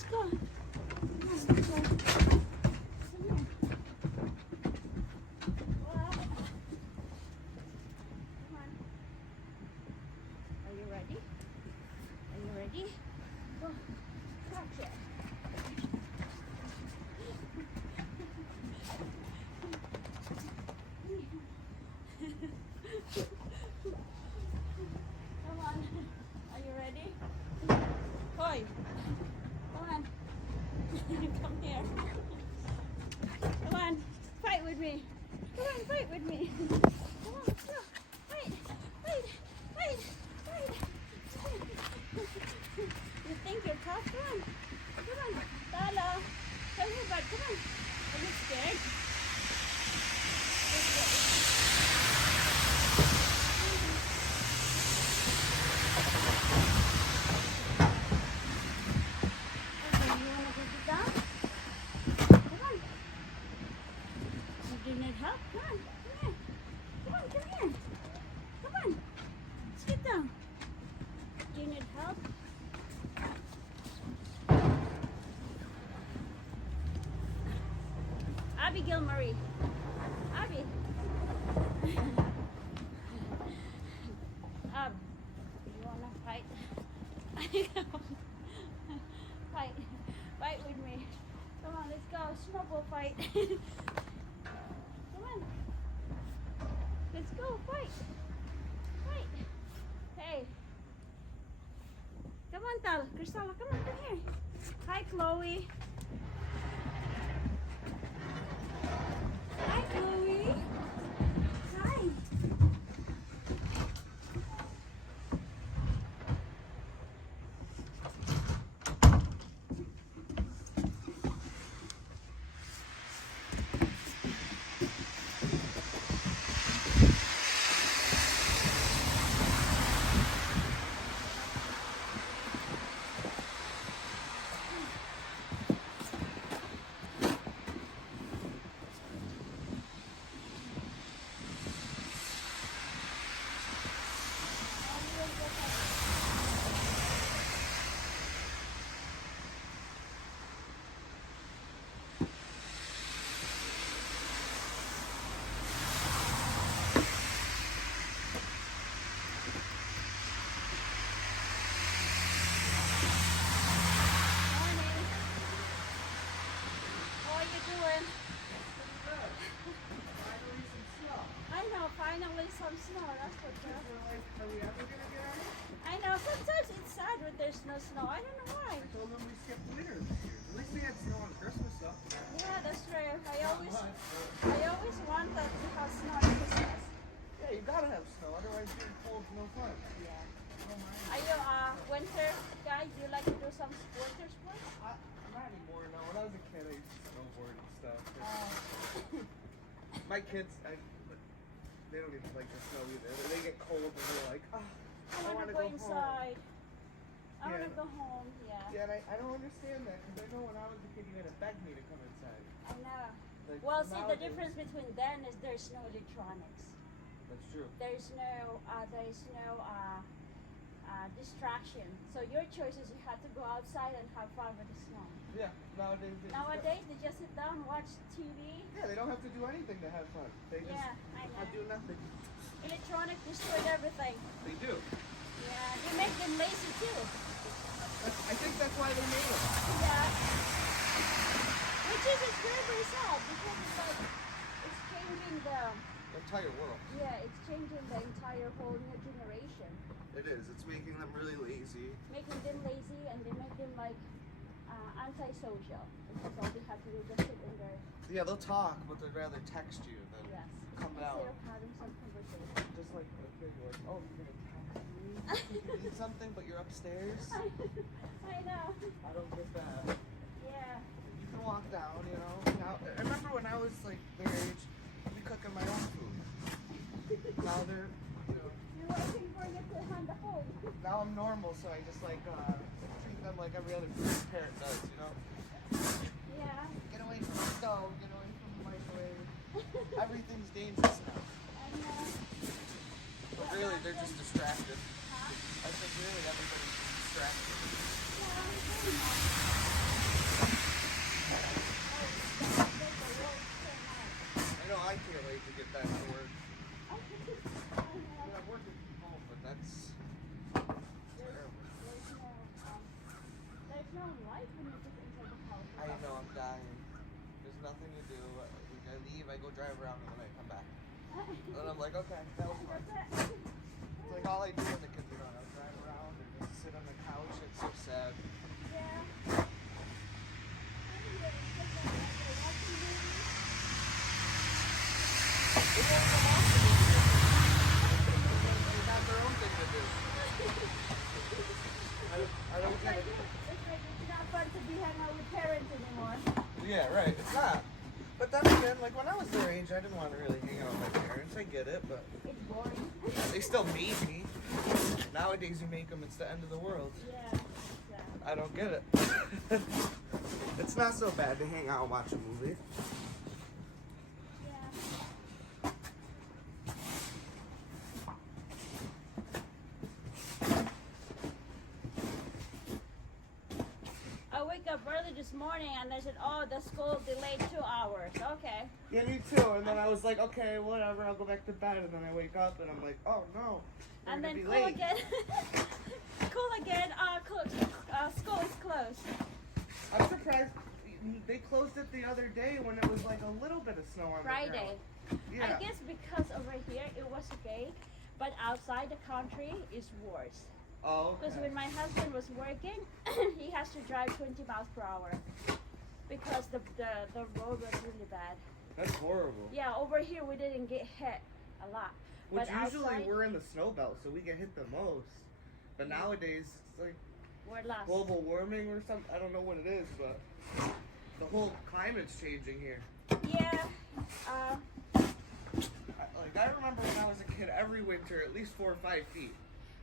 let's go. Come on, let's go. Come here. Wow. Come on. Are you ready? Are you ready? Go. Catch it. Come on. Are you ready? Hoy. Come on. Come here. Come on. Fight with me. Come on, fight with me. Come on, let's go. Fight. Fight. Fight. Fight. You think you're tough? Come on. Come on. Tala. Come here, bud. Come on. Are you scared? Okay, you wanna go sit down? Come on. You do need help? Come on. Come here. Come on, come here. Come on. Sit down. Do you need help? Abigail Marie. Abby. Ab, you wanna fight? Fight. Fight with me. Come on, let's go. Snowball fight. Come on. Let's go. Fight. Fight. Hey. Come on, Tal. Cristela, come on, come here. Hi, Chloe. Hi, Chloe. Hi. Morning. How are you doing? Finally some snow. I know, finally some snow. That's for sure. We're like, are we ever gonna get any? I know, sometimes it's sad when there's no snow. I don't know why. I told them we skipped winter this year. At least we had snow on Christmas though. Yeah, that's true. I Not always much, but- wanted to have snow at Christmas. Yeah, you gotta have snow, otherwise being cold's no fun. Yeah. Oh my. Are you a winter guy? Do you like to do some winter sports? Not anymore, no. When I was a kid, I used to snowboard and stuff. Oh, My kids, they don't even like the snow either. They get cold and they're like, I oh, want wanna to go go home." inside. I want to Yeah. go home. Yeah. Yeah, and I don't understand that because I know when I was a kid, you had to beg me to come inside. I know. Like, Well, see, the nowadays- difference between then is there's no electronics. That's true. There's no distraction. So your choice is you have to go outside and have fun with the snow. Yeah, nowadays. Nowadays, they just sit down, watch TV. Yeah, they don't have to do anything to have fun. They just Yeah, I know. do nothing. Electronic destroyed everything. They do. Yeah, they make them lazy too. I think that's why they made it. Yeah. Which is it's very, very sad because it's like it's changing the The entire world. it's changing the entire whole new generation. It is. It's making them really lazy. Making them lazy and they make them like antisocial. Because all they have to do is just sit in their Yeah, they'll talk, but they'd rather text you than yes. come Instead out. of having some conversation. Just like okay, you're like, oh, you're gonna text me? You need something, but you're upstairs. I know. I don't get that. Yeah. You can walk down, you know. Now, I remember when I was like their age, I'd be cooking my own food. Now they're, you know. You're waiting for you to hand the phone. Now I'm normal, so I just like treat them like every other parent does, you know. Yeah. Get away from the stove, get away from the microwave. Everything's dangerous now. I know. But really, they're just distracted. I think really everybody's distracted. Yeah, very much. I can't wait to get back to work. Yeah, I'm working from home, but that's terrible. There's no light when you're just inside the house. I know, I'm dying. There's nothing to do. I leave, I go drive around, and then I come back. And then I'm like, okay, that was fun. It's like all I do when the kids are gone. I drive around and just sit on the couch. It's so sad. Yeah. They have their own thing to do. I don't get it. It's not fun to be hanging out with parents anymore. Yeah, right. It's not. But then again, like when I was their age, I didn't want to really hang out with my parents. I get it, but It's boring. they still made me. Nowadays, you make them, it's the end of the world. Yeah. I don't get it. It's not so bad to hang out and watch a movie. Yeah. I wake up early this morning and they said, oh, the school delayed 2 hours. Okay. Yeah, me too. And then I was like, okay, whatever, I'll go back to bed. And then I wake up and I'm like, oh no. we're And gonna then be cool late. again. Cool again. School is closed. I'm surprised they closed it the other day when it was like a little bit of snow on Friday. the ground. Yeah. I guess because over here it was okay, but outside the country is worse. Oh, Because okay. when my husband was working, he has to drive 20 miles per hour because the road was really bad. That's horrible. Yeah, over here we didn't get hit a lot. Which but usually outside, we're in the snow belt, so we get hit the most. But nowadays, it's like we're lost. global warming or something. I don't know what it is, but the whole climate's changing here. Yeah. I remember when I was a kid, every winter, at least 4 or 5 feet.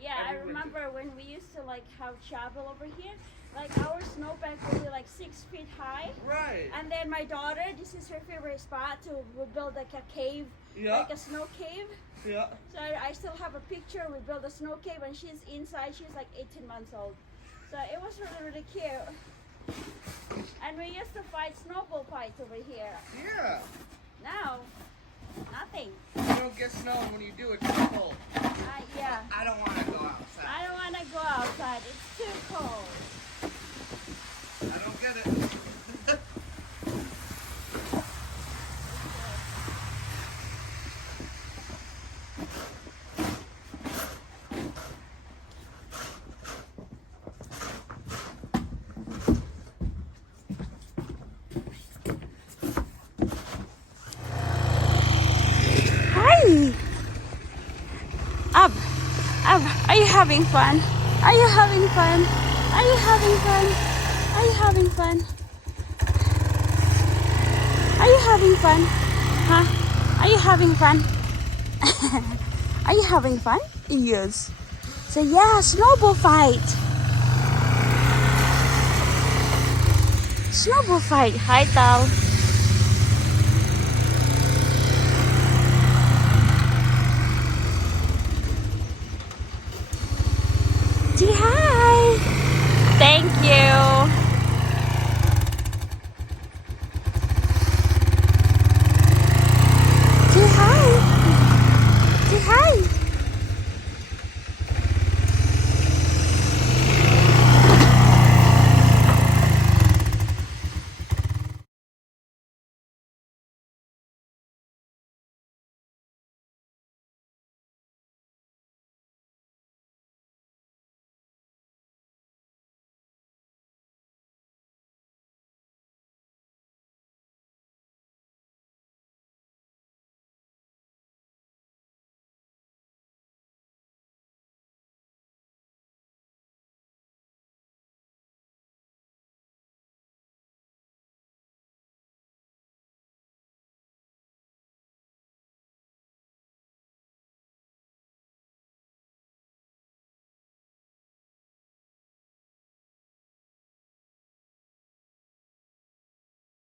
Yeah, Every I winter. remember when we used to like have travel over here. Like our snowbank would be like 6 feet high. Right. And then my daughter, this is her favorite spot to build like a cave, Yeah. like a snow cave. Yeah. So I still have a picture. We built a snow cave and she's inside. She's like 18 months old. So it was really, really cute. And we used to fight snowball fights over here. Yeah. Now, nothing. You don't get snow, and when you do, it's too cold. Yeah. I don't want to go outside. I don't want to go outside. It's too cold. I don't get it. Hi. Ab, are you having fun? Are you having fun? Are you having fun? Are you having fun? Are you having fun? Huh? Are you having fun? Are you having fun? Yes. So yeah, snowball fight. Snowball fight. Hi, Tal.